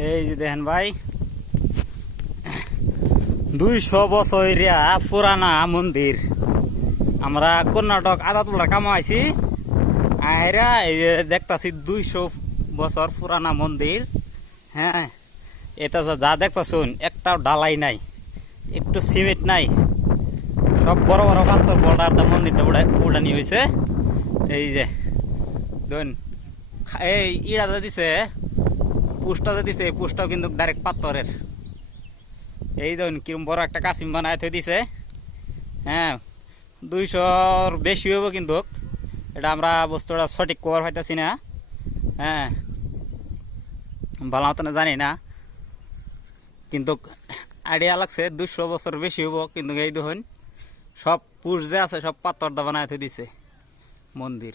এই যে দেখেন ভাই, 200 বছরিয়া পুরানা মন্দির। আমরা কর্ণাটক আদাতুলা কামাইছি আহেরা, এই যে দেখতাছি 200 বছর পুরানা মন্দির। হ্যাঁ, এটা যা দেখতাছুন একটাও ডালাই নাই, একটু সিমেন্ট নাই, সব বড় বড় পাথর বড় মন্দিরটা উড়ানি হয়েছে। এই যে ধরুন, এই ইড়া যে দিছে, পুষ্টা যে দিছে, এই পুষ্টাও কিন্তু ডাইরেক্ট পাথরের। এই ধরুন কিরম বড় একটা কাসিম বানায় থই দিছে। হ্যাঁ, 200 বেশি হইব, কিন্তু এটা আমরা বস্তুটা সঠিক কভার পাইতেছি না। হ্যাঁ, ভালো মতন জানি না, কিন্তু আইডিয়া লাগছে 200 বছর বেশি হইব। কিন্তু এই দেখুন সব পুষ যে আছে সব পাথর দা বানায় থই দিছে। মন্দির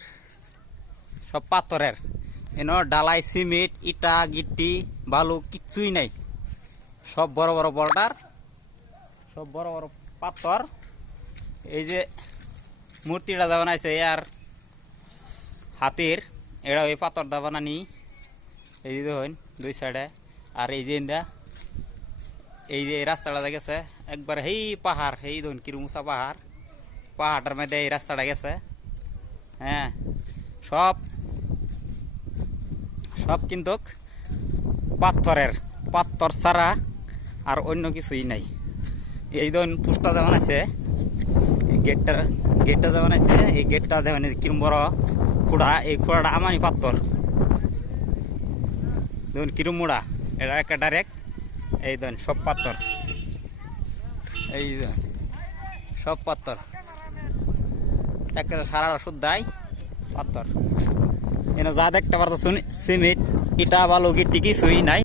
সব পাথরের, এন ডালাই সিমেন্ট ইটা গিট্টি বালু কিচ্ছুই নাই, সব বড় বড় বর্ডার, সব বড় বড় পাথর। এই যে মূর্তিটা দা বানাইছে আর হাতির, এটা ওই পাথর দা বানানি। এই যে দেখুন দুই সাইডে, আর এই যে এই যে রাস্তাটা গেছে একবার হেই পাহাড়, এই দেখুন কিরম উঁচা পাহাড়, পাহাড়টার মধ্যে এই রাস্তাটা গেছে। হ্যাঁ, সব সব কিন্তু পাথরের, পাথর ছাড়া আর অন্য কিছুই নাই। এই ধরুন পুষ্টা যেমন আছে, এই গেটটা যেমন আছে, এই গেটটা যেমন কিরম বড় খুঁড়া, এই খুঁড়াটা আমানি পাথর দেখুন কিরম মুড়া, এটা একটা ডাইরেক্ট। এই ধরুন সব পাথর, এই সব পাথর, একটা সারা শুদ্ধাই পাথর। এনে যা দেখতে পারতো সিমেন্ট ইটা বালু গিট্টি কিছুই নাই।